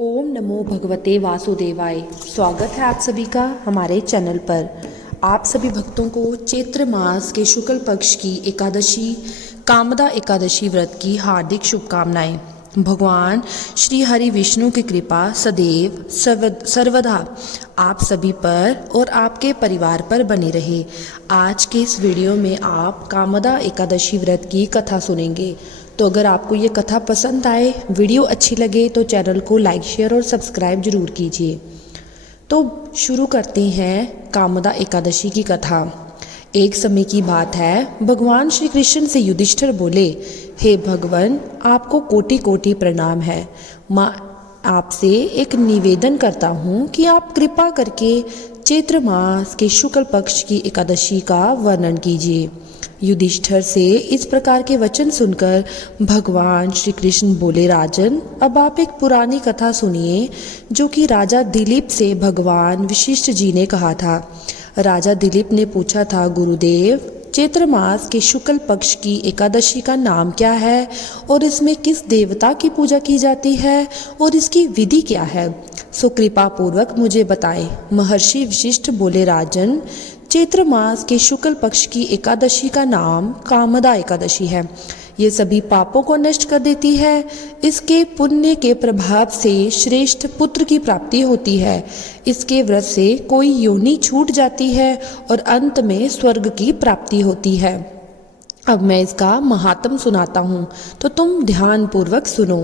ओम नमो भगवते वासुदेवाय। स्वागत है आप सभी का हमारे चैनल पर। आप सभी भक्तों को चैत्र मास के शुक्ल पक्ष की एकादशी कामदा एकादशी व्रत की हार्दिक शुभकामनाएं। भगवान श्री हरि विष्णु की कृपा सदैव सर्वदा आप सभी पर और आपके परिवार पर बनी रहे। आज के इस वीडियो में आप कामदा एकादशी व्रत की कथा सुनेंगे। तो अगर आपको ये कथा पसंद आए, वीडियो अच्छी लगे तो चैनल को लाइक शेयर और सब्सक्राइब जरूर कीजिए। तो शुरू करते हैं कामदा एकादशी की कथा। एक समय की बात है, भगवान श्री कृष्ण से युधिष्ठिर बोले, हे भगवान, आपको कोटि कोटि प्रणाम है। माँ आपसे एक निवेदन करता हूँ कि आप कृपा करके चैत्र मास के शुक्ल पक्ष की एकादशी का वर्णन कीजिए। युधिष्ठिर से इस प्रकार के वचन सुनकर भगवान श्री कृष्ण बोले, राजन, अब आप एक पुरानी कथा सुनिए जो कि राजा दिलीप से भगवान वशिष्ठ जी ने कहा था। राजा दिलीप ने पूछा था, गुरुदेव, चैत्र मास के शुक्ल पक्ष की एकादशी का नाम क्या है और इसमें किस देवता की पूजा की जाती है और इसकी विधि क्या है? सो कृपा पूर्वक मुझे बताएं। महर्षि वशिष्ठ बोले, राजन, चैत्र मास के शुक्ल पक्ष की एकादशी का नाम कामदा एकादशी है। ये सभी पापों को नष्ट कर देती है। इसके पुण्य के प्रभाव से श्रेष्ठ पुत्र की प्राप्ति होती है। इसके व्रत से कोई योनि छूट जाती है और अंत में स्वर्ग की प्राप्ति होती है। अब मैं इसका महात्म सुनाता हूँ, तो तुम ध्यान पूर्वक सुनो।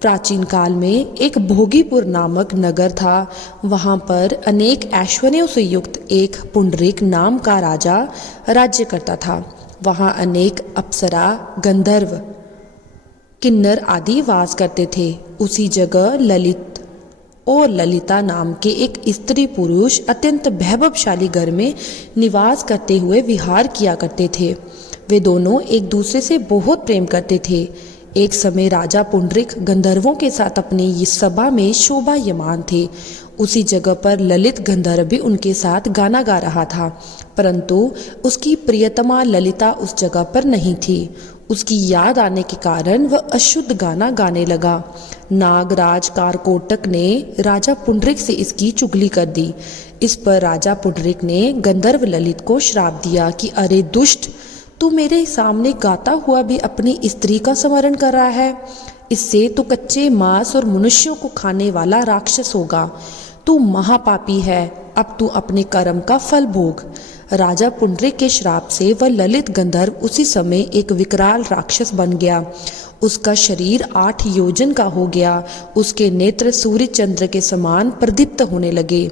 प्राचीन काल में एक भोगीपुर नामक नगर था। वहाँ पर अनेक ऐश्वर्यों से युक्त एक पुंडरीक नाम का राजा राज्य करता था। वहाँ अनेक अप्सरा, गंधर्व, किन्नर आदि वास करते थे। उसी जगह ललित और ललिता नाम के एक स्त्री पुरुष अत्यंत वैभवशाली घर में निवास करते हुए विहार किया करते थे। वे दोनों एक दूसरे से बहुत प्रेम करते थे। एक समय राजा पुंडरीक गंधर्वों के साथ अपनी सभा में शोभायमान थे। उसी जगह पर ललित गंधर्व भी उनके साथ गाना गा रहा था, परंतु उसकी प्रियतमा ललिता उस जगह पर नहीं थी। उसकी याद आने के कारण वह अशुद्ध गाना गाने लगा। नागराज कारकोटक ने राजा पुंडरीक से इसकी चुगली कर दी। इस पर राजा पुंडरीक ने गंधर्व ललित को श्राप दिया कि अरे दुष्ट, तू मेरे सामने गाता हुआ भी अपनी स्त्री का स्मरण कर रहा है। इससे तू कच्चे मांस और मनुष्यों को खाने वाला राक्षस होगा। तू महापापी है। अब तू अपने कर्म का फल भोग। राजा पुंडरीक के श्राप से वह ललित गंधर्व उसी समय एक विकराल राक्षस बन गया। उसका शरीर 8 योजन का हो गया। उसके नेत्र सूर्य चंद्र के समान प्रदीप्त होने लगे।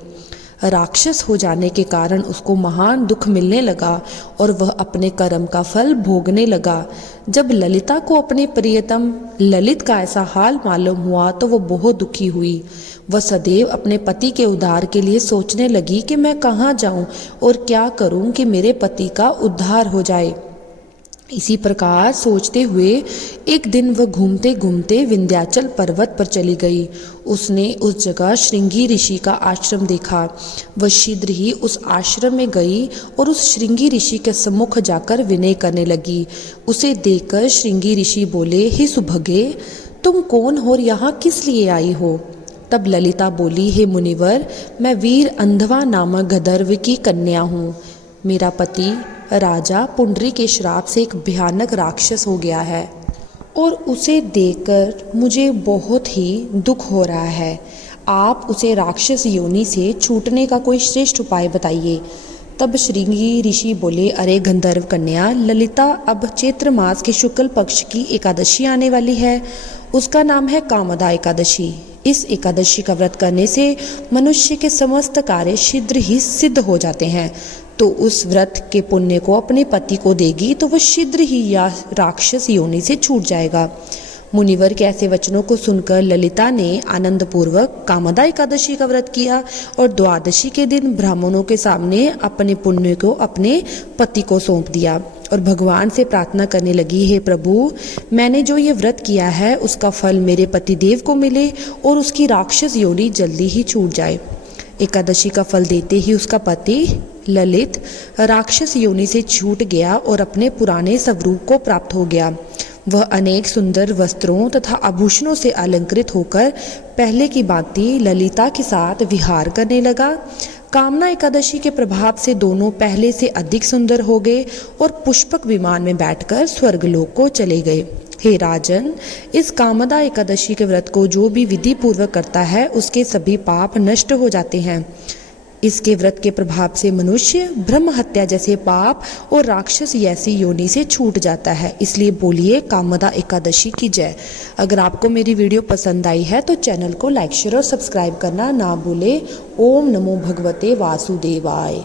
राक्षस हो जाने के कारण उसको महान दुख मिलने लगा और वह अपने कर्म का फल भोगने लगा। जब ललिता को अपने प्रियतम ललित का ऐसा हाल मालूम हुआ तो वह बहुत दुखी हुई। वह सदैव अपने पति के उद्धार के लिए सोचने लगी कि मैं कहाँ जाऊं और क्या करूं कि मेरे पति का उद्धार हो जाए। इसी प्रकार सोचते हुए एक दिन वह घूमते घूमते विंध्याचल पर्वत पर चली गई। उसने उस जगह श्रृंगी ऋषि का आश्रम देखा। वह शीघ्र ही उस आश्रम में गई और उस श्रृंगी ऋषि के सम्मुख जाकर विनय करने लगी। उसे देखकर श्रृंगी ऋषि बोले, हे सुभगे, तुम कौन हो और यहाँ किस लिए आई हो? तब ललिता बोली, हे मुनिवर, मैं वीर अंधवा नामक गंधर्व की कन्या हूँ। मेरा पति राजा पुंडरी के श्राप से एक भयानक राक्षस हो गया है और उसे देखकर मुझे बहुत ही दुख हो रहा है। आप उसे राक्षस योनि से छूटने का कोई श्रेष्ठ उपाय बताइए। तब श्रृंगी ऋषि बोले, अरे गंधर्व कन्या ललिता, अब चैत्र मास के शुक्ल पक्ष की एकादशी आने वाली है। उसका नाम है कामदा एकादशी। इस एकादशी का व्रत करने से मनुष्य के समस्त कार्य शीघ्र ही सिद्ध हो जाते हैं। तो उस व्रत के पुण्य को अपने पति को देगी तो वह शीघ्र ही या राक्षस योनि से छूट जाएगा। मुनिवर के ऐसे वचनों को सुनकर ललिता ने आनंद पूर्वक कामदा एकादशी का व्रत किया और द्वादशी के दिन ब्राह्मणों के सामने अपने पुण्य को अपने पति को सौंप दिया और भगवान से प्रार्थना करने लगी, हे प्रभु, मैंने जो ये व्रत किया है उसका फल मेरे पतिदेव को मिले और उसकी राक्षस योनि जल्दी ही छूट जाए। एकादशी का फल देते ही उसका पति ललित राक्षस योनि से छूट गया और अपने पुराने स्वरूप को प्राप्त हो गया। वह अनेक सुंदर वस्त्रों तथा आभूषणों से अलंकृत होकर पहले की भांति ललिता के साथ विहार करने लगा। कामना एकादशी के प्रभाव से दोनों पहले से अधिक सुंदर हो गए और पुष्पक विमान में बैठकर स्वर्गलोक को चले गए। हे राजन, इस कामदा एकादशी के व्रत को जो भी विधि पूर्वक करता है उसके सभी पाप नष्ट हो जाते हैं। इसके व्रत के प्रभाव से मनुष्य ब्रह्म हत्या जैसे पाप और राक्षस जैसी योनि से छूट जाता है। इसलिए बोलिए कामदा एकादशी की जय। अगर आपको मेरी वीडियो पसंद आई है तो चैनल को लाइक शेयर और सब्सक्राइब करना ना भूले। ओम नमो भगवते वासुदेवाय।